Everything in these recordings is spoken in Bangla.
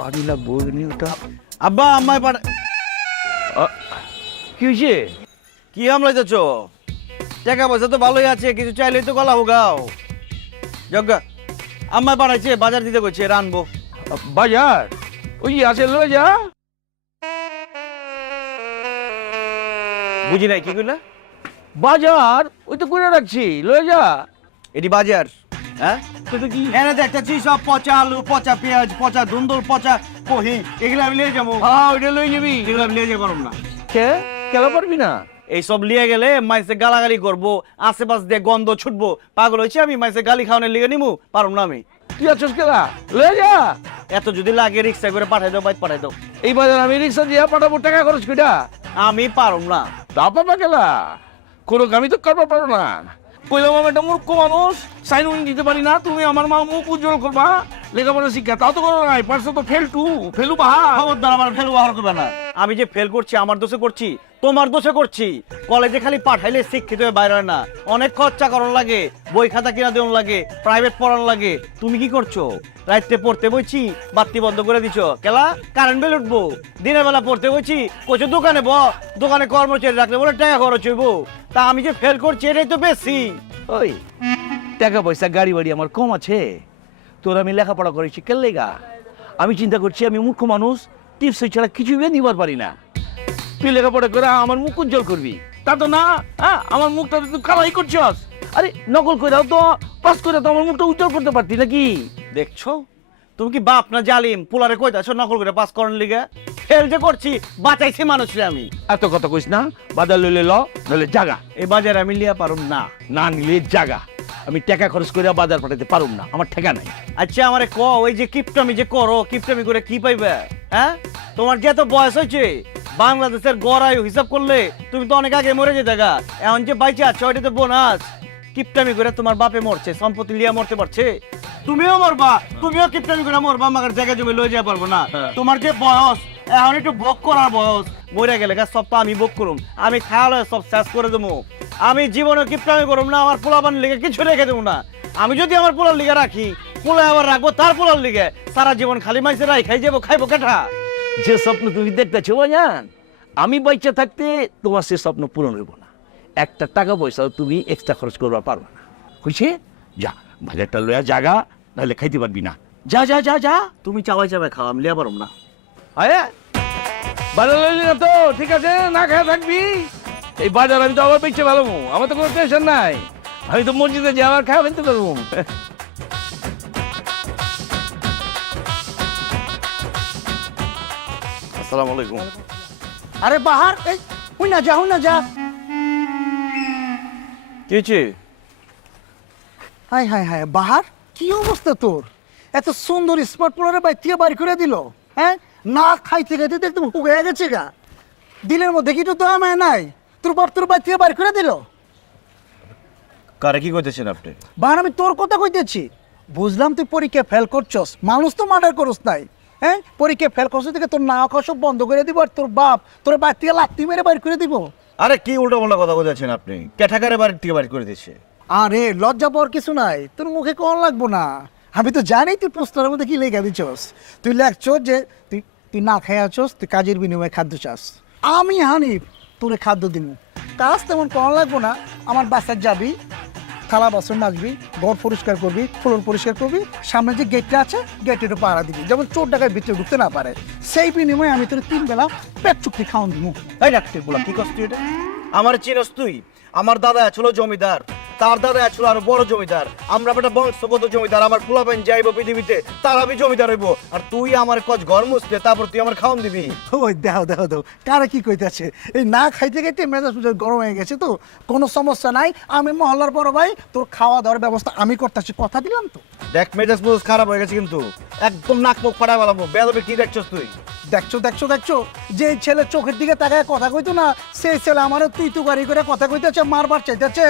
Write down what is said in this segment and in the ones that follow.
পানি লাগবো নি ওটা। আব্বা আম্মাই পাঠ কি হয়েছে? কি আমলাইতেছ? টাকা পয়সা তো ভালোই আছে, কিছু চাইলেই তো গলা হোগাও। যজ্ঞা আম্মাই পাঠাইছে, বাজার দিতে কইছে, রানবো। বাজার ওই আছে লয়ে যা। বুঝি নাই কি কইলা? বাজার ওই তো করে রাখছি, লয়ে যা। এটি বাজার? হ্যাঁ তুই তো কি এনে দেখতেছি সব পচা আলু, পচা পেঁয়াজ, পচা ধুন্দুল, পচা কহি, এগুলো আমি লিয়ে যাবো। হ্যাঁ ওইটা লয়ে যাবি। এগুলো আমি লিয়ে যাবো পারব না। কে কেন পারবি না? এইসব লিয়ে গেলে মাইসে গালাগালি করবো, আশেপাশ দিয়ে গন্ধ ছুটবো। পাগল হয়েছে আমি, মাইসে গালি খাওয়ানোর লিগে নিমু, পারব না আমি। তুই আছিস কেলা, লয়ে যা। এত যদি লাগে রিক্সা করে পাঠাই দাও, বাইক পাঠাই দাও। এই বাজার আমি রিক্সা দিয়ে পাঠাবো, টাকা খরচ কইটা। আমি পারব না। তা পাবা কেলা, কোনো কামই তো করতে পারো না। কইলাম আমি একটা মূর্খ মানুষ, সাইন দিতে পারি না, তুমি আমার মা মুখ উজ্জ্বল করবা, লেখাপড়া শিক্ষা তাও তো করো নাই, পারছো তো ফেলু বাহা। খবরদার আমার ফেল ব্যবহার করবে না। আমি যে ফেল করছি আমার দোষে করছি, তোমার দোষে করছি। কলেজে খালি পাঠাইলে শিক্ষিত হয়ে বাইরে হয় না, অনেক খরচা করার লাগে, বই খাতা কিনা দেওয়ার লাগে, প্রাইভেট পড়ার লাগে। তুমি কি করছো? রাইতে পড়তে বইছি, বাতি বন্ধ করে দিছো, কেলা কারেন্ট বিল উঠবো। দিনের বেলা পড়তে বইছি, কোচো দোকানে দোকানে কর্মচারী রাখলে বলে টাকা খরচ হইব। তা আমি যে ফেল করছি এটাই তো বেশি। ওই টাকা পয়সা গাড়ি বাড়ি আমার কম আছে, তোর আমি লেখাপড়া করেছি কেল্লেগা। আমি চিন্তা করছি আমি মূর্খ মানুষ, টিপস ছাড়া কিছুই নিবার পারি না। তুই লেখাপড়া করে আমার মুখ উজ্জ্বল করবি, তা তো না। হ্যাঁ আমার মুখটা তুই কালাই করছস। আরে নকল করে তো পাস করে তো আমার মুখটা উজ্জ্বল করতে পারতি নাকি? দেখছো তুমি কি বাপ না জালিম? পোলারে কইতাছো নকল করে পাস করার লিগে? ফেল যে করছি, বাঁচাইছি মানুষরে আমি। এত কথা কইস না, বাজার লইলে ল, নইলে জাগা। এই বাজারে আমি লিয়া পারুম না। না নিলে জাগা। আমি টাকা খরচ করে বাজার পাঠাতে পারুম না, আমার ঠেকা নাই। আচ্ছা আমারে ক, ওই যে কিপটামি যে করো, কিপটামি করে কি পাইবে? হ্যাঁ তোমার যে এত বয়স হয়েছে, বাংলাদেশের গড় আয়ু হিসাব করলে তুমি তো অনেক আগে মরে যেতে গা। এখন যে বাইচে আছো ওইটা তো বোনাস। কিপটামি করে তোমার বাপে মরছে, সম্পত্তি লিয়া মরতে পারছে, তুমিও মরবা। তুমিও কিপটামি করে মরবা, আমার জায়গা জমি লয়ে যাওয়া পারবো না। তোমার যে বয়স, এখন একটু ভোগ করার বয়স। মরে গেলে গা সব তো আমি ভোগ করুম, আমি খাওয়ালে সব শেষ করে দেবো। আমি জীবনে কিপটামি করুম না, আমার পোলাবান লিগে কিছু রেখে দেবো না। আমি যদি আমার পোলার লিগে রাখি, পোলা আবার রাখবো তার পোলার লিগে, সারা জীবন খালি মাইসে রাই খাই যাবো, খাইবো কেঠা। যে স্বপ্ন তুমি দেখতেছো বাজান, আমি বাচ্চা থাকতে তোমার সে স্বপ্ন পূরণ হইব না। একটা টাকা পয়সাও তুমি এক্সট্রা খরচ করবা পারবে না, বুঝছে? যা বাজারটা লইয়া জাগা, নাহলে খাইতে পারবি না। যা যা যা যা। তুমি চাওয়াই চাবে খাও, আমি লিয়া পারুম না। আরে বাজার লইলি না তো ঠিক আছে, না খায় থাকবি। এই বাজার আমি তো আবার বেঁচে ভালো, আমার তো কোনো টেনশন নাই। আমি তো মসজিদে যে আবার খাওয়া ফেলতে পারবো। আসসালামু আলাইকুম। আরে বাহার, এই হুই না যা, হুই না যা। কি হয়েছে? হাই হাই হাই বাহার, কি অবস্থা তোর? এত সুন্দর স্মার্ট পোলারে বাইর থেকে বাড়ি করে দিল। হ্যাঁ না খাইতে খাইতে তো একদম হুগে গেছে গা। দিনের মধ্যে কি তো আমায় নাই, তোর বাপ তোর বাইর থেকে বাড়ি করে দিল। কারে কি কইতেছেন আপনি? বাহার আমি তোর কথা কইতেছি। বুঝলাম তুই পরীক্ষা ফেল করছস, মানুষ তো মার্ডার করস নাই। হ্যাঁ পরীক্ষা ফেল করছিস থেকে তোর না খাওয়া সব বন্ধ করে দিব, আর তোর বাপ তোর বাড়ি থেকে লাত্তি মেরে বাড়ি করে দিব। আরে কি উল্টো পাল্টা কথা কইতেছেন আপনি? ক্যাঠাকারে বাড়ির থেকে বাড়ি করে দিচ্ছে। আরে লজ্জা পাওয়ার কিছু নাই, তোর মুখে কোন লাগবো না। আমি তো জানি তুই পোস্টারের মধ্যে কি লেখা দিচ্ছস। তুই লেখছস যে তুই তুই না খেয়ে আছস, তুই কাজের বিনিময়ে খাদ্য চাস। আমি হানিফ তোরে খাদ্য দিব, কাজ তেমন কোন লাগবো না। আমার বাসার যাবি, থালা বাসন মাজবি, ঘর পরিষ্কার করবি, ফ্লোর পরিষ্কার করবি, সামনে যে গেটটা আছে গেটে একটু পাহারা দিবি, যেমন চোর ডাকায় ভিতরে ঢুকতে না পারে। সেই বিনিময়ে আমি তোর 3 বেলা পেট চুক্তি খাওয়ান দিব। এই ডাক্তার বলা কি কষ্ট এটা? আমার চিনস তুই? আমার দাদা ছিল জমিদার, তার দাদা ছিল আরো বড় জমিদার। আমরা বেটা বংশগত জমিদার। আমার পোলাপাইন যাইব পৃথিবীতে, তার আমি জমিদার হইব। আর তুই আমার কচ ঘর মুছতে, তারপর তুই আমার খাওন দিবি। ওই দেও দেও দেও, কারে কি কইতাছে? এই না খাইতে খাইতে মেজাজ মেজাজ গরম হয়ে গেছে তো। কোনো সমস্যা নাই, আমি মহল্লার বড় ভাই, তোর খাওয়া দাওয়ার ব্যবস্থা আমি করতেছি, কথা দিলাম তো। দেখ মেজাজ মেজাজ খারাপ হয়ে গেছে কিন্তু, একদম নাক মুখ ফাটা গেলাম। বেদবে কি দেখছস তুই? দেখছো দেখছো দেখছো, যে ছেলে চোখের দিকে তাকায় কথা কইতো না, সেই ছেলে আমারও তুই তু গাড়ি করে কথা কইতেছে, মারবার চাইতেছে।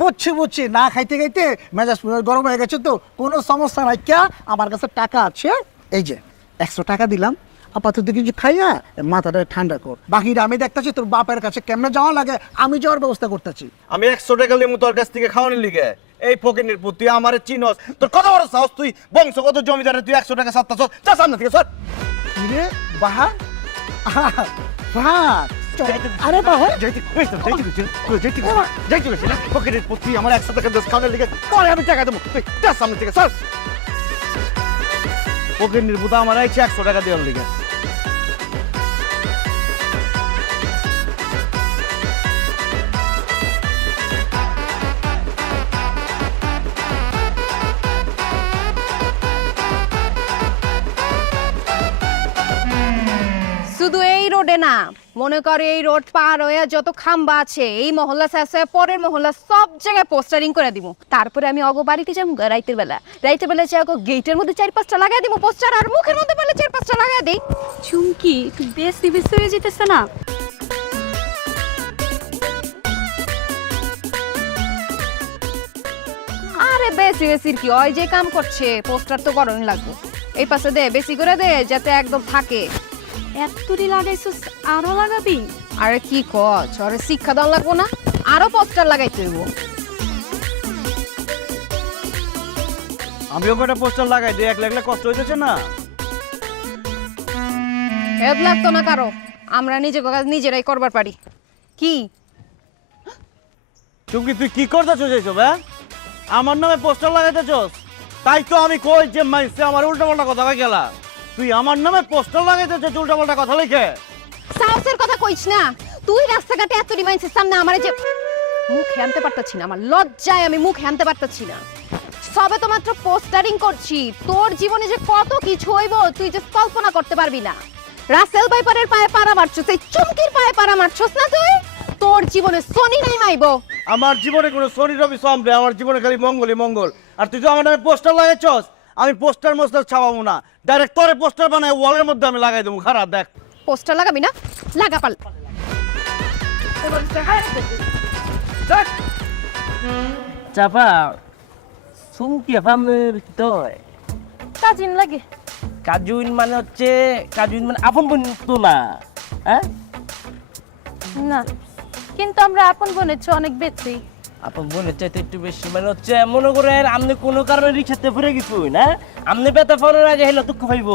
বুঝছি বুঝছি, না খাইতে খাইতে মেজাজ মেজাজ গরম হয়ে গেছে তো। কোনো সমস্যা নাই, ক্যা আমার কাছে টাকা আছে, এই যে 100 টাকা দিলাম, আপাতত কিছু খাইয়া মাথাটা ঠান্ডা কর। বাকিটা আমি দেখতেছি তোর বাপের কাছে কেমনে যাওয়া লাগে, আমি যাওয়ার ব্যবস্থা করতেছি। আমি 100 টাকা লিমু তোর কাছ থেকে খাওয়ানোর লিগে। এই ফকিনের পুত তুই আমারে চিনস, তোর কত বড় সাহস, তুই বংশগত জমিদারে তুই 100 টাকা সাত্তা চল, যা সামনে থেকে সর। কিরে বাহার বাহার আরে বাহার ফকিনের পুত তুই আমার 100 টাকা দোষ খাওয়ানোর লিগে পরে আমি টাকা দেবো, তুই যা সামনে থেকে সর। ফকিনের পুত আমার 100 টাকা দেওয়ার লিগে। শুধু এই রোডে না, মনে করে এই রোড পার হয়ে যত খাম্বা আছে এই মহল্লা শেষে পরের মহল্লা সব জায়গায় পোস্টারিং করে দিব। তারপরে আমি অগো বাড়িতে যাবো রাইতের বেলা যে অগো গেটের মধ্যে 4-5টা লাগাই দিব পোস্টার, আর মুখের মধ্যে পেলে 4-5টা লাগাই দিই। চুমকি একটু বেশি বেশি হয়ে যেতেছে না? আরে বেশি বেশির কি, ওই যে কাম করছে পোস্টার তো করণই লাগবে। এই পাশে দে, বেশি করে দে যাতে একদম থাকে। এতটি লাগাইছিস, আরো লাগাবি? আরে কি কছ, আরে শিক্ষা দেওয়া লাগবো না, আরো পোস্টার লাগাইতে হইব। আমিও কটা পোস্টার লাগাই দিই, একলা একলা কষ্ট হইতেছে না? হেল্প লাগতো না কারো, আমরা নিজের কাজ নিজেরাই করবার পারি। কি চুমকি তুই কি করতেছস এইসব? হ্যাঁ, আমার নামে পোস্টার লাগাইতেছস? তাই তো আমি কই যে মাইসে আমার উল্টাপাল্টা কথা কই গেলা, তুই আমার নামে পোস্টার লাগাইতেছস উল্টাপাল্টা কথা লিখে। সাহসের কথা কইছ না, তুই রাস্তাঘাটে এত রিমাইন্সের সামনে আমারে যে মুখে আনতে পারতাছি না, আমার লজ্জায় আমি মুখে আনতে পারতাছি না। সবে তো মাত্র পোস্টারিং করছি, তোর জীবনে যে কত কিছু হইব তুই যে কল্পনা করতে পারবি না। রাসেল ভাইপারের পায়ে পাড়া মারছস, এই চুমকির পায়ে পাড়া মারছস না তুই? তোর জীবনে শনি নাই মাইব। আমার জীবনে কোনো শনি রবি সম্ভে, আমার জীবনে খালি মঙ্গলই মঙ্গল। আর তুই তো আমার নামে পোস্টার লাগাইছস, আমি পোস্টার মোস্টার ছাপাবো না, ডাইরেক্ট তোরে পোস্টার বানায় ওয়ালের মধ্যে আমি লাগাই দেবো। খারাপ দেখ, পোস্টার লাগাবি না, লাগা পাল। চাপা চুমকি আপনার তো কাজিন লাগে? কাজুইন মানে হচ্ছে, কাজুইন মানে আপন বোন তো না। হ্যাঁ, না, কিন্তু আমরা আপন বোনের চেয়ে অনেক বেশি। আপন বোনের চাইতে একটু বেশি, মানে হচ্ছে মনে করেন আপনি কোনো কারণে রিক্সাতে ফিরে গেছুই না, আপনি ব্যথা পাওয়ার আগে হেলে দুঃখ পাইব,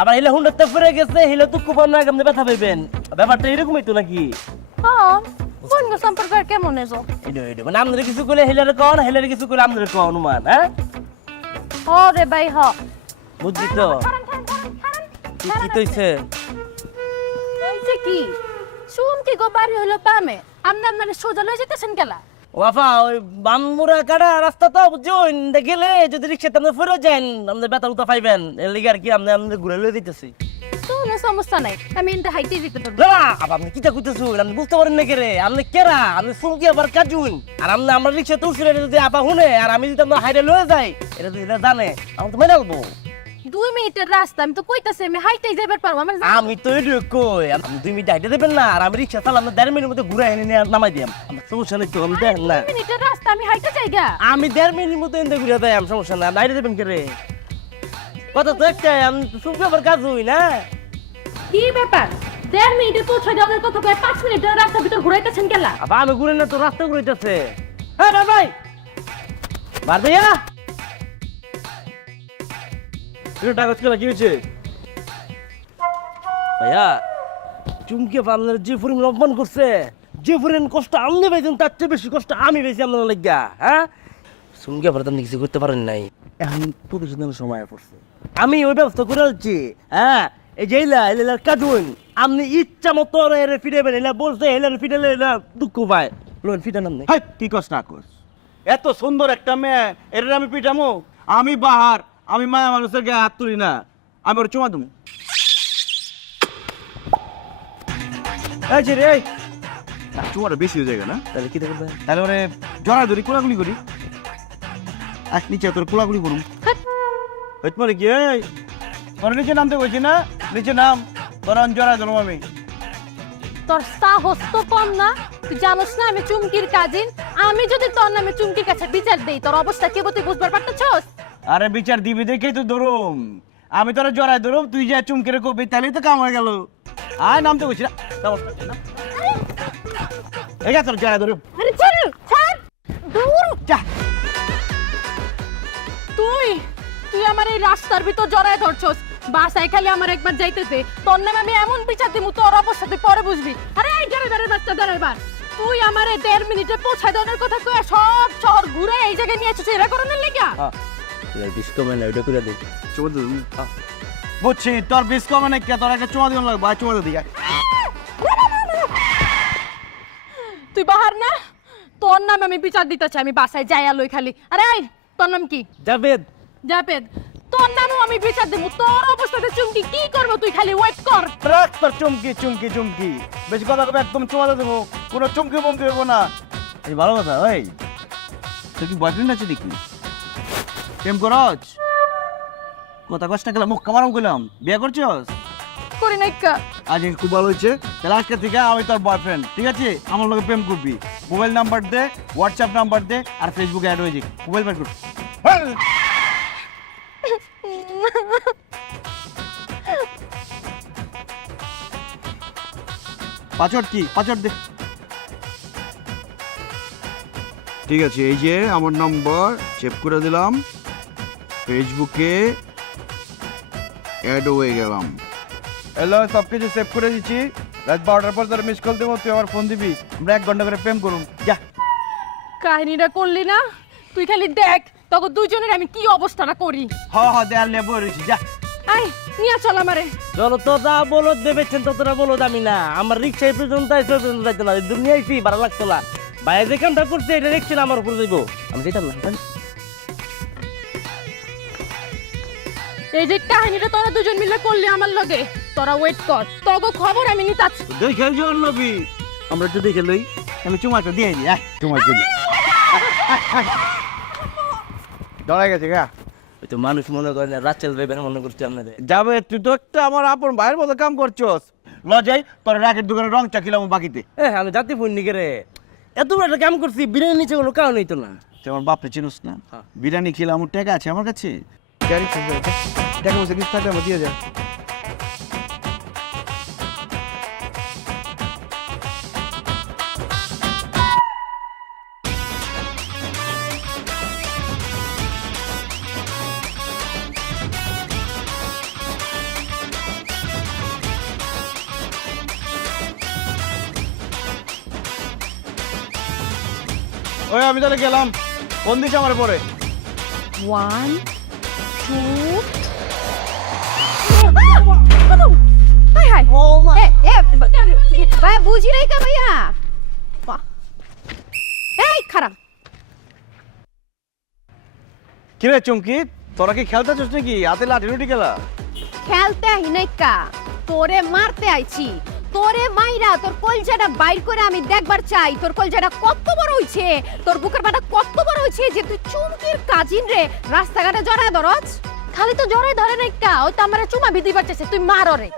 আবার হেলে হুন্ডাতে ফিরে গেছে হেলে দুঃখ পাওয়ার আগে আপনি ব্যথা পাইবেন। ব্যাপারটা এরকমই তো নাকি? হ্যাঁ, বোন সম্পর্ক আর কেমন এসো? এটা মানে আপনাদের কিছু করলে হেলারে কন, হেলারে কিছু করলে আপনাদের কন অনুমান। হ্যাঁ, ও রে ভাই, হ বুঝছি তো। কি তৈছে হইছে কি? চুমকি গো বাড়ি হইলো পামে, আপনি মানে সোজা লয়ে যেতেছেন কেলা? ওয়াফা ওই বামুরা কাটা রাস্তা তো বুঝুন, গেলে যদি রিক্সাতে আপনি ফিরে যান আমাদের ব্যথা উঠা পাইবেন, এর লিগে আর কি আপনি আমাদের ঘুরে লয়ে দিতেছি। কোনো সমস্যা নাই, আমি এটা হাইতে দিতে পারবো। না আপনি কিটা কইতেছুন, আপনি বুঝতে পারেন না কে রে? আপনি কেরা? আপনি চুমকি আবার কাজুন, আর আপনি আমরা রিক্সাতে উঠছিল যদি আপা শুনে আর আমি যদি আমরা হাইরে লয়ে যাই, এটা যদি এটা জানে আমি তো মেনে আলবো। 2 মিনিটের রাস্তা, আমি তো কইতাছি আমি হাইতেই যাইবার পারবো। আমার আমি তো এটা কই, আপনি 2 মিনিট হাইটে দেবেন না, আর আমি রিক্সা চালাম না 1.5 মিনিটের মধ্যে ঘুরে এনে নিয়ে নামাই দিলাম, আমার সমস্যা নেই তো। আমি দেখেন না 2 মিনিটের রাস্তা, আমি হাইতে যাইগা। আমি 1.5 মিনিটের মধ্যে এনে ঘুরে দেয়, আমার সমস্যা না। নাইরে দেবেন কে রে? কথা তো একটাই, আমি চুমকি আবার কাজ হই না। কি ব্যাপার? 1.5 মিনিটে পৌঁছে যাওয়ার কথা কয় 5 মিনিটের রাস্তা ভিতর ঘুরাইতেছেন কেলা? আবার আমি ঘুরে না তো রাস্তা ঘুরাইতেছে। হ্যাঁ ভাই ভাই বার ভাইয়া কাগজ কেলা কি হয়েছে? ভাইয়া চুমকি আপনার যে পরিমাণ অপমান করছে, যে পরিমাণ কষ্ট আপনি পাইছেন তার চেয়ে বেশি কষ্ট আমি পেয়েছি আপনার লাগিয়া। হ্যাঁ, চুমকি আপনার আপনি কিছু করতে পারেন নাই, এখন প্রতিশোধের সময় পড়ছে, আমি ওই ব্যবস্থা করে আছি। হ্যাঁ, এই যে এলার কাজুন আপনি ইচ্ছা মতো এর ফিরেবেন, এলা বলছে এলার ফিরেলে এলা দুঃখ পায়, লোন ফিরে নাম নেই। হাই কি কস না কস, এত সুন্দর একটা মেয়ে এর আমি পিটামো? আমি বাহার, আমি মায়া মানুষের গায়ে হাত তুলি না, আমি ওর চুমা তুমি। এই যে রে, চুমাটা বেশি হয়ে যায় না? তাহলে কি দেখবেন? তাহলে ওরে জড়া ধরি কোলাগুলি করি, এক নিচে তোর কোলাগুলি করুন। মানে কি এই তোর নিচে নামতে বলছি না, নিচে নাম, তোর জড়া ধরো আমি। তোর সাহস তো কম না? তুই জানোস না আমি চুমকির কাজিন? আমি যদি তোর নামে চুমকির কাছে বিচার দেই তোর অবস্থা কি হবে তুই বুঝবার পারতেছস? আরে বিচার দিবি দেখেই তো ধরুম, আমি তোরা জড়াই ধরুম, তুই যা চুমকিরে কবি তাহলেই তো কাম হয়ে গেল। আয় নামতে বলছি না, এই তোর জড়াই ধরুম। আরে ছাড় ছাড়, দূর যা তুই তুই আমার এই রাস্তার ভিতর জড়ায় ধরছস, বাসায় খালি আমার একবার যাইতেছে, তোর নামে আমি এমন বিচার দিমু তোর অবস্থা তুই পরে বুঝবি। আরে এই ড্রাইভারের বাচ্চা ড্রাইভার, তুই আমার এই 1.5 মিনিটে পৌঁছায় দেওয়ার কথা কয়ে সব শহর ঘুরে এই জায়গায় নিয়ে এসেছিস এরা করানোর লেগা। ডিস্কো ম্যান ওইটা করে দে। বুঝছি তোর বিষ কমে নাকি, তোর একটা চুমা দিন লাগবে, চুমা দিয়ে তুই বাহার না, তোর নামে আমি বিচার দিতে চাই, আমি বাসায় যাই আলোই খালি। আরে এই তোর নাম কি? জাভেদ। জাভেদ, তোর নামেও আমি বিচার দেবো। তোর অবস্থাতে চুমকি কি করবো তুই খালি ওয়েট কর। রাখ তোর চুমকি চুমকি চুমকি, বেশি কথা কবে একদম চুমা দেবো, কোনো চুমকি বমকি দেবো না। এই ভালো কথা। ওই তোর কি বয়ফ্রেন্ড আছে নাকি? প্রেম করছ? কথা কষ্ট গেলাম মুখ কামারম করলাম, বিয়ে করছস? করি নাই কা। আজ খুব ভালো হয়েছে, তাহলে আজকে থেকে আমি তোর বয়ফ্রেন্ড, ঠিক আছে? আমার লোকে প্রেম করবি, মোবাইল নাম্বার দে, হোয়াটসঅ্যাপ নাম্বার দে, আর ফেসবুকে অ্যাড হয়ে যাক, মোবাইল বের কর। পাসওয়ার্ড কি? পাসওয়ার্ড দে। ঠিক আছে, এই যে আমার নাম্বার সেভ করে দিলাম, ফেসবুকে অ্যাড হয়ে গেলাম। হ্যালো, সব কিছু সেভ করে দিচ্ছি, রাত 12টার পর তোর মিস কল দেবো, তুই আমার ফোন দিবি, আমরা 1 ঘন্টা করে প্রেম করুন। যা। কাহিনীটা করলি না, তুই খালি দেখ তখন দুজনের আমি কি অবস্থাটা করি। হ দেয়াল নিয়ে বই রয়েছি, যা। আই নিয়ে চল আমারে। চলো তো যা বলো দেবেছেন ততটা বলো আমি না, আমার রিক্সায় পর্যন্ত পর্যন্ত যাইতো না, দুনিয়া আইছি ভালো লাগতো না, ভাই যেখানটা করছে এটা দেখছেন আমার উপরে যাইবো, আমি যেতাম না। এই যে কাহিনীটা তোরা দুজন মিলে করলি আমার লগে, তোরা ওয়েট কর, তোকে খবর আমি নিতাছি। দেখে জন লবি, আমরা একটু দেখে লই, আমি চুমাটা দিয়ে দিই। চুমা করি, ডরাই গেছে গা। ওই তো মানুষ মনে করেন রাচেল বেবেন মনে করছে আপনাদের। যাবে, তুই তো একটা আমার আপন ভাইয়ের মতো কাম করছস। লজাই তোর রাকের দোকানে রং চা খেলাম বাকিতে। আমি জাতি ফোন নিকে রে, এত বড় একটা কাম করছি, বিরিয়ানি নিচে কোনো কারণ হইতো না। তুই আমার বাপরে চিনুস না? বিরিয়ানি খেলাম, টাকা আছে আমার কাছে, গাড়ি টাকা বসে কিছু থাকলে আমার দিয়ে যা। ওই আমি তাহলে গেলাম, ফোন দিস আমার পরে। 1 2 হাই হাই ভাই বুঝি নাই কা ভাইয়া। এই খারাপ কি রে চুমকি, তোরা কি খেলতে চাস নাকি? হাতে লাঠি লুটি খেলা? খেলতে আহি নাই কা, তোরে মারতে আইছি। তোরে মাইরা তোর কলজাটা বাইর করে আমি দেখবার চাই তোর কলজাটা কত বড় হইছে, তোর বুকের পাটা কত বড় হইছে যে তুই চুমকির কাজিন রে রাস্তাঘাটে জড়ায় ধরছ। খালি তো জড়ায় ধরে নাই কা, ওই তো আমারে চুমা বিধি পারতেছে, তুই মার রে।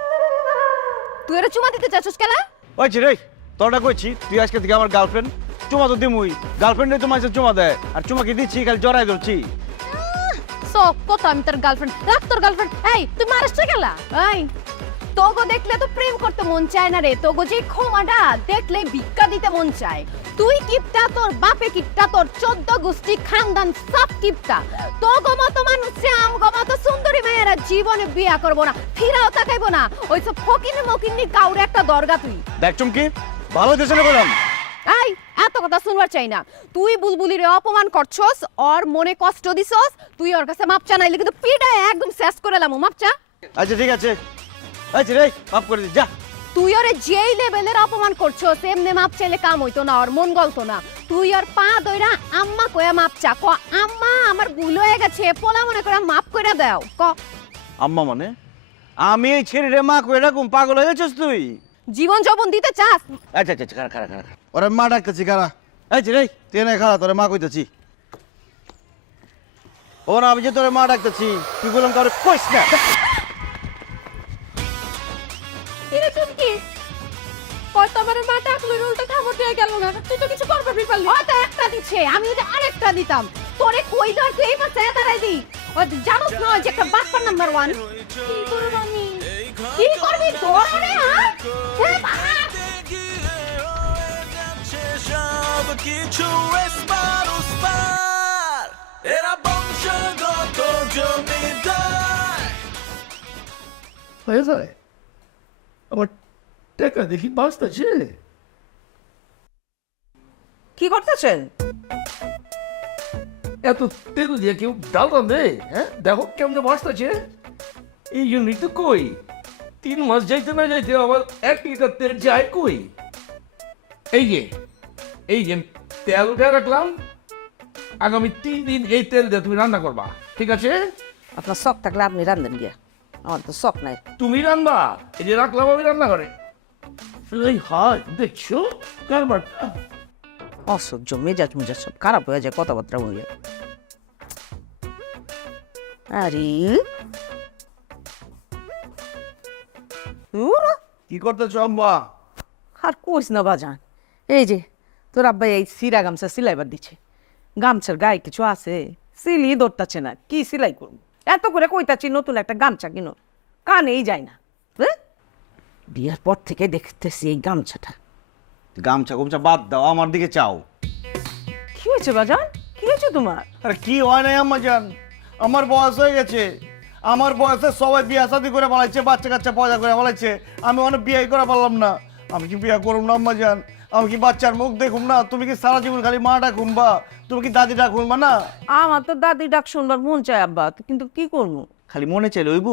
তুই এর চুমা দিতে চাচ্ছস কেলা? ওই রে, তোরটা কইছি তুই আজকে থেকে আমার গার্লফ্রেন্ড, চুমা তো দিমুই, গার্লফ্রেন্ডে তোমার সাথে চুমা দেয়, আর চুমা কি দিচ্ছি খালি জড়াই ধরছি। সব কত আমি তোর গার্লফ্রেন্ড, রাখ তোর গার্লফ্রেন্ড। এই তুই মারছ কেলা? এই তোগো দেখলে তো প্রেম করতে মন চায় না রে, তোগো যে ক্ষমাটা দেখলে ভিক্ষা দিতে মন চায়। তুই কিপটা, তোর বাপে কিপটা, তোর 14 গোষ্ঠী খানদান সব কিপটা। তোগো মতো মানুষে আমগো মতো সুন্দরী মেয়েরা জীবনে বিয়া করবো না, ফিরাও তাকাইবো না। ওই সব ফকিনি মকিনি কাউরে একটা দরগা তুই। দেখ চুমকি, ভালো দেশে বললাম। এই এত কথা শুনবার চাই না, তুই বুলবুলিরে অপমান করছস, ওর মনে কষ্ট দিছস, তুই ওর কাছে মাপ চা নাইলে কিন্তু পিটায় একদম শেষ করে লামু। মাপ চা। আচ্ছা ঠিক আছে, আচ্ছা রে মাফ করে দিস, যা। তুই ওরে যেই লেভেলের অপমান করছস এমনি মাপ চাইলে কাম হইতো না, ওর মন গলতো না। তুই ওর পা দইরা আম্মা কয়া মাপ চা, ক আম্মা আমার ভুল হয়ে গেছে, পোলা মনে করে মাপ কইরা দাও। ক আম্মা মানে আমি এই ছেড়ে মা কই এরকম পাগল হয়ে গেছিস তুই? জীবন যৌবন দিতে চাস? আচ্ছা আচ্ছা খারা খারা খারা, ওরে মা ডাকতেছি খারা। আচ্ছা রে তুই না খারা, তোরে মা কইতেছি। ও না, আমি যে তোরে মা ডাকতেছি, তুই বললাম কাউরে কইস না। এরে চুমকি, ওই তো আমার মা ডাকলো উল্টো খাবার দিয়ে গেল না, তুই তো কিছু করবি পারলি। হয়তো একটা দিচ্ছে, আমি যদি আরেকটা দিতাম তোরে কইলো আর তুই এই পাশে দাঁড়াই দি। ও জানোস না যে একটা বাটপার নাম্বার 1। কি করব আমি? কি করবি তোর রে? সব কিছু এসপার ওসপার, এরা বংশগত হয়ে যায় আমার টাকা দেখি বাঁচতেছে। কি করতেছেন? এত তেল দিয়ে কেউ ডাল রান্ধে? হ্যাঁ দেখো কেমন বাঁচতেছে। এই জন্যই তো কই 3 মাস যাইতে না যাইতে আমার 1 লিটার তেল যায় কই। এই যে তেল উঠে রাখলাম, আগামী 3 দিন এই তেল দিয়ে তুমি রান্না করবা, ঠিক আছে? আপনার শখ থাকলে আপনি রান্ধেন গিয়া, আমার তো শখ নাই। তুমি রান্না, এই যে রাখলাম আমি রান্না করে। এই হয় দেখছো কারবারটা। অসহ্য, মেজাজ মেজাজ সব খারাপ হয়ে যায় কথাবার্তা বলে। আরে কি করতেছো আম্মা? আর কইস না বাজান, এই যে তোর আব্বা এই সিরা গামছা সিলাইবার দিচ্ছে। গামছার গায়ে কিছু আছে, সিলি ধরতাছে না, কি সিলাই করবো? এত করে কইতাছি নতুন একটা গামছা কিনো, কানেই যায় না। বিয়ার পর থেকে দেখতেছি এই গামছাটা। গামছা গুমছা বাদ দাও, আমার দিকে চাও। কি হয়েছে বাজান, কি হয়েছে তোমার? আরে কি হয় নাই আম্মা জান, আমার বয়স হয়ে গেছে। আমার বয়সে সবাই বিয়া শাদি করে বলাইছে, বাচ্চা কাচ্চা পয়দা করে বলাইছে, আমি অনেক বিয়ে করে পারলাম না। আমি কি বিয়া করুম না আম্মা জান? আমি কি বাচ্চার মুখ দেখুম না? তুমি কি সারা জীবন খালি মাটা খুনবা? তুমি কি দাদিটা খুনবা না? আমার তো দাদি ডাক শুনবার মন চায় আব্বা, কিন্তু কি করবো? খালি মনে চাইলে হইব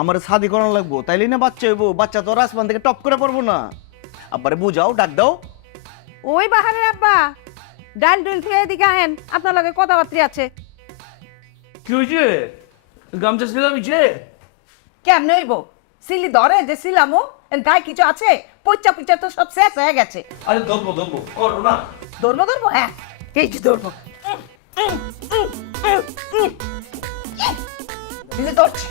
আমার শাদি করানো লাগবো, তাইলে না বাচ্চা হইব। বাচ্চা তো আর আসমান থেকে টপ করে পড়বো না। আব্বারে বুঝাও, ডাক দাও। ওই বাহারে আব্বা, ডান ডুল ফিরে এদিকে আহেন, আপনার লগে কথাবার্তা আছে। কি হয়েছে? গামছা ছিলাম যে কেমনে হইব? সিলি ধরে যে সিলামো, এর গায়ে কিছু আছে? পচা পচা তো সব শেষ হয়ে গেছে। আরে ধরবো করো না। ধরবো ধরবো, হ্যাঁ এই যে ধরবো। এই যে ধরছি।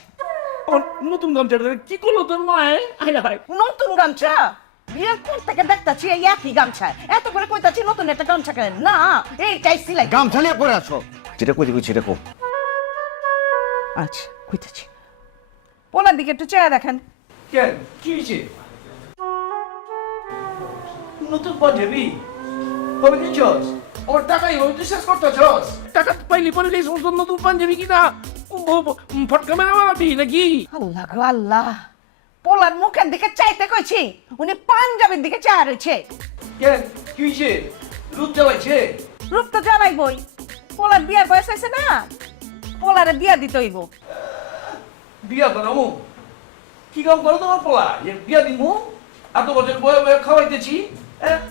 নতুন গামছাটা কি করলো তোর মায়ে? আইনা ভাই নতুন গামছা বিয়ের পর থেকে দেখতাছি এই একই গামছা, এত করে কইতাছি নতুন একটা গামছা কেন না, এইটাই সিলাই। গামছা নিয়ে পরে আসো, যেটা কইতে কইছি এটা কো। আচ্ছা কইতাছি, ওনার দিকে একটু চেয়ে দেখেন। কেন কি হয়েছে? নতুন পাঞ্জাবি কবে দিচ্ছস? আমার টাকাই হয়তো শেষ করতেছস। টাকা পাইলি পরে এই সমস্ত নতুন পাঞ্জাবি কিনা ফটকা মেরা মারাবি নাকি? আল্লাহ গো আল্লাহ, পোলার মুখের দিকে চাইতে কইছি, উনি পাঞ্জাবের দিকে চেয়ে রয়েছে। কেন কি হয়েছে? রূপ জ্বালাইছে? রূপ তো জ্বালাইবই, পোলার বিয়ার বয়স হয়েছে না, পোলারে বিয়া দিতে হইব। বিয়া বানাবো? কি কাম করো তোমার পোলা যে বিয়া দিমু? এত বছর বয়ে বয়ে খাওয়াইতেছি,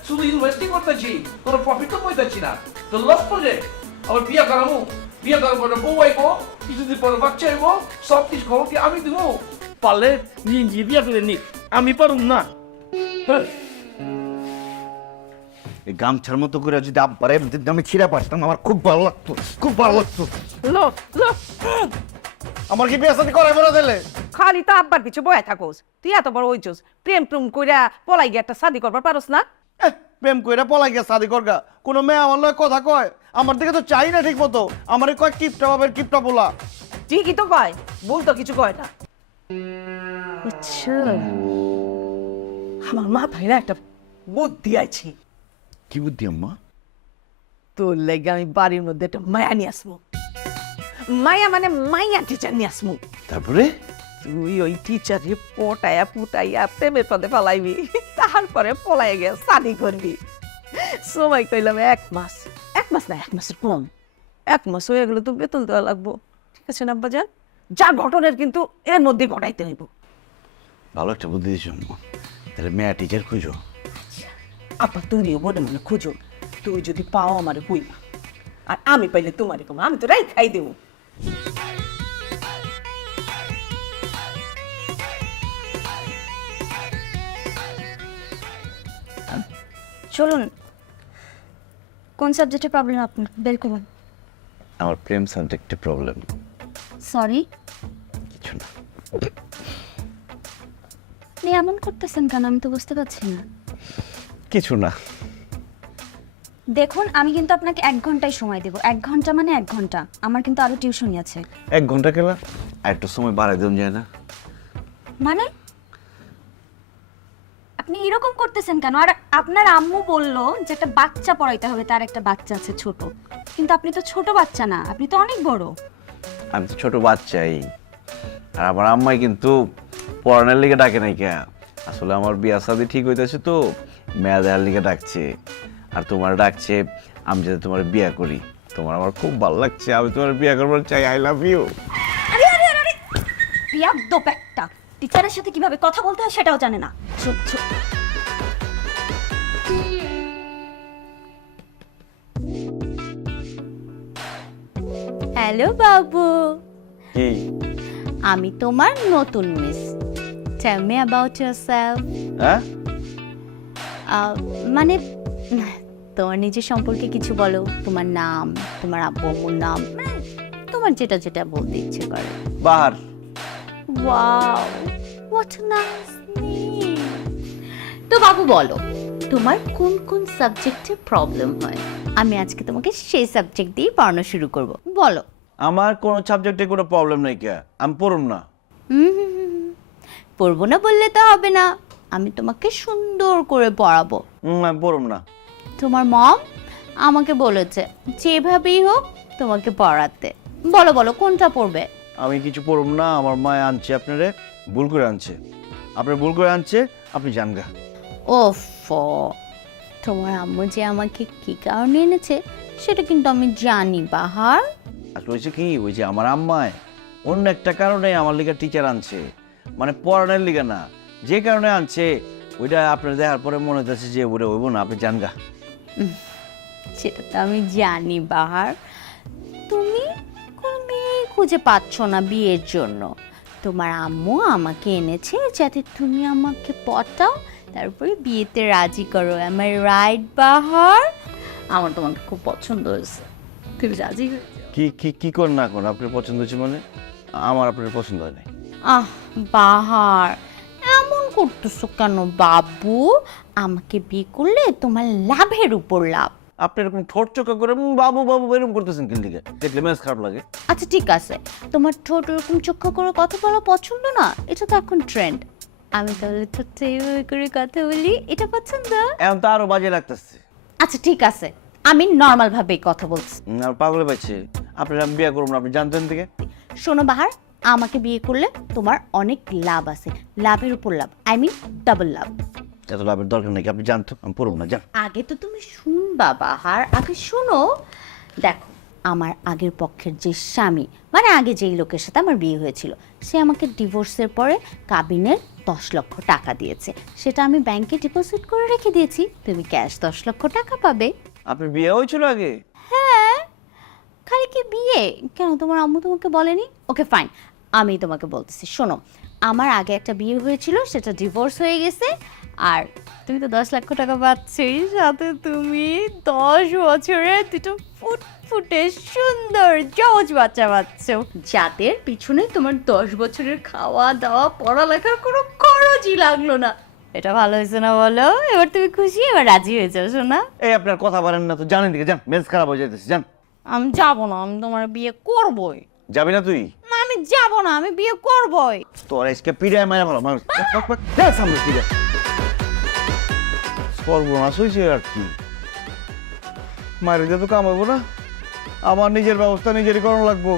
শুধু ইনভেস্টিং করতেছি, কোনো প্রফিট তো পাইতেছি না, তো লস প্রজেক্ট। আবার বিয়া করামু, বিয়া করার পরে বউ আইবো, কিছুদিন পরে বাচ্চা আইবো, সব কিছু খবর কি আমি দিব? পারলে নিজে বিয়া করে নি, আমি পারুম না। এই গামছার মতো করে যদি আব্বারে আমি ছিঁড়া পারতাম, আমার খুব ভালো লাগতো, খুব ভালো লাগতো। লো লো, আমার কি বিয়ে শাদি করাইবো না দিলে? খালি তো আব্বার পিছে বয়া থাকোস, তুই এত বড় হইছস, প্রেম প্রেম কইরা পলাই গিয়ে একটা শাদি করবার পারোস না? প্রেম কইরা পলাই গিয়া শাদি করগা? কোনো মেয়ে আমার লয় কথা কয়? আমার দিকে তো চাই না ঠিক মতো, আমার কয় কিপটা বাবের কিপটা বলা। ঠিকই তো কয়, ভুল তো কিছু কয় না। আচ্ছা, আমার মাথায় না একটা বুদ্ধি আছে। কি বুদ্ধি আম্মা? তোর লেগে আমি বাড়ির মধ্যে একটা মায়া নিয়ে আসবো। মায়া মানে মাইয়া টিচার নিয়ে আসবো। তারপরে তুই ওই টিচারে পটাইয়া পুটাইয়া প্রেমের পদে পালাইবি, তারপরে পলাই গিয়ে শাদি করবি। সময় কইলাম 1 মাস, 1 মাস না 1 মাসের কম, 1 মাস হয়ে গেলে তো বেতন দেওয়া লাগবো। ঠিক আছে না আব্বাজান? যা ঘটনের কিন্তু এর মধ্যে ঘটাইতে হইব। ভালো একটা বুদ্ধি দিছো আম্মা, তাহলে মেয়া টিচার খুঁজো। আব্বা তুমিও মনে মনে খুঁজো, তুই যদি পাও আমারে হইবা, আর আমি পাইলে তোমারে কম, আমি তো রাই খাই দেবো। চলুন, কোন সাবজেক্টে প্রবলেম আপনার বের করুন। আমার প্রেম সাবজেক্টে প্রবলেম। সরি, কিছু না। আপনি এমন করতেছেন কেন? আমি তো বুঝতে পারছি না। কিছু না। দেখুন, আমি কিন্তু আপনাকে 1 ঘন্টাই সময় দেবো। 1 ঘন্টা মানে 1 ঘন্টা। আমার কিন্তু আরো টিউশনই আছে। 1 ঘন্টা কেলা? আর একটু সময় বাড়াই দেন যায় না? মানে আপনি এরকম করতেছেন কেন? আর আপনার আম্মু বললো যে একটা বাচ্চা পড়াইতে হবে, তার একটা বাচ্চা আছে ছোট, কিন্তু আপনি তো ছোট বাচ্চা না, আপনি তো অনেক বড়। আমি তো ছোট বাচ্চাই, আর আমার আম্মাই কিন্তু পড়ানোর লিগে ডাকে নাই কে। আসলে আমার বিয়া শাদী ঠিক হইতেছে তো, মেয়া দেওয়ার লিগে ডাকছে। আর তোমার ডাকছে আমি যাতে তোমার বিয়া করি। তোমার আমার খুব ভালো লাগছে, আমি তোমার বিয়া করবার চাই। I love you. আরে আরে আরে আরে বিয়াদব একটা, টিচারের সাথে কিভাবে কথা বলতে হয় সেটাও জানে না। হ্যালো বাবু, কি? আমি তোমার নতুন miss. Tell me about yourself. হ্যাঁ? মানে তোমার নিজের সম্পর্কে কিছু বলো, তোমার নাম, তোমার আব্বু আম্মুর নাম, মানে তোমার যেটা যেটা বলতে ইচ্ছে করে। Bahar. Wow, what a nice name. তো বাবু বলো, তোমার কোন কোন সাবজেক্টে প্রবলেম হয়? আমি আজকে তোমাকে সেই সাবজেক্ট দিয়ে পড়ানো শুরু করব। বলো। আমার কোনো সাবজেক্টে কোনো প্রবলেম নাই কে, আমি পড়ুম না। পড়বো না বললে তো হবে না, আমি তোমাকে সুন্দর করে পড়াবো। আমি পড়ুম না। তোমার মম আমাকে বলেছে যেভাবেই হোক তোমাকে পড়াতে। বলো বলো কোনটা পড়বে? আমি কিছু পড়ুম না, আমার মা আনছে আপনারে, ভুল করে আনছে। আপনার ভুল করে আনছে, আপনি জানগা। ওফ, তোমার আম্মু যে আমাকে কি কারণে এনেছে সেটা কিন্তু আমি জানি বাহার। আসলে হয়েছে কি, ওই যে আমার আম্মায় অন্য একটা কারণে আমার লিগা টিচার আনছে, মানে পড়ানোর লিগা না, যে কারণে আনছে ওইটা আপনার দেখার পরে মনে হচ্ছে যে ওটা হইব না, আপনি জানগা। সেটা তো আমি জানি বাহার, তুমি কোনো মেয়ে খুঁজে পাচ্ছ না বিয়ের জন্য। তোমার আম্মু আমাকে এনেছে যাতে তুমি আমাকে পটাও, তারপরে বিয়েতে রাজি করো। আমার রাইট বাহার? আমার তোমাকে খুব পছন্দ হয়েছে, তুমি রাজি হয়ে যাও। কি কি কি কর না কোন আপনার পছন্দ হচ্ছে, মানে আমার আপনার পছন্দ হয় নাই। আহ বাহার, এমন করতেছো কেন বাবু? আমাকে বিয়ে করলে তোমার লাভের উপর লাভ। আপনি এরকম ঠোঁট চোখা করে বাবু বাবু এরকম করতেছেন কি লিগে? দেখলে মেজ খারাপ লাগে। আচ্ছা ঠিক আছে, তোমার ঠোঁট এরকম চোখা করে কথা বলা পছন্দ না, এটা তো এখন ট্রেন্ড। আমি তাহলে ঠোঁটটা এইভাবে করে কথা বলি, এটা পছন্দ? এখন তো আরো বাজে লাগতেছে। আচ্ছা ঠিক আছে, আমি নর্মাল ভাবেই কথা বলছি। আর পাগলে পাইছে, আপনার আমি বিয়ে করবো না, আপনি জানতেন থেকে। শোনো বাহার, আমাকে বিয়ে করলে তোমার অনেক লাভ আছে, লাভের উপর লাভ, আই মিন ডাবল লাভ। এত লাভের দরকার নাকি, আপনি জানতো, আমি পড়বো না, জান। আগে তো তুমি শুনবা বাহার, আগে শোনো। দেখো, আমার আগের পক্ষের যে স্বামী, মানে আগে যেই লোকের সাথে আমার বিয়ে হয়েছিল, সে আমাকে ডিভোর্সের পরে কাবিনের 10 লক্ষ টাকা দিয়েছে। সেটা আমি ব্যাংকে ডিপোজিট করে রেখে দিয়েছি, তুমি ক্যাশ 10 লক্ষ টাকা পাবে। আপনার বিয়ে হয়েছিল আগে? হ্যাঁ, খালি কি বিয়ে, কেন তোমার আম্মু তোমাকে বলেনি? ওকে ফাইন, আমি তোমাকে বলতেছি, শোনো। আমার আগে একটা বিয়ে হয়েছিল, সেটা ডিভোর্স হয়ে গেছে। আর তুমি তো 10 লক্ষ টাকা পাচ্ছই, সাথে তুমি 10 বছরে দুটো ফুটফুটে সুন্দর জজ বাচ্চা পাচ্ছ, যাদের পিছনে তোমার 10 বছরের খাওয়া দাওয়া পড়ালেখার কোনো খরচই লাগলো না। এটা ভালো হয়েছে না বলো? এবার তুমি খুশি, এবার রাজি হয়ে যাও শোনা। এই আপনার কথা বলেন না তো, জানেন দিকে, জান, মেজ খারাপ হয়ে যাইতেছে, জান। আমি যাবো না, আমি তোমার বিয়ে করবই যাবি না তুই? না, আমি যাবো না, আমি বিয়ে করবই। তোর আজকে পিড়ায় মারা ভালো মানুষ সামনে পিড়া সর্বনাশ হয়েছে আর কি। মারি দিয়ে তো কামাবো না, আমার নিজের ব্যবস্থা নিজেরই করানো লাগবো।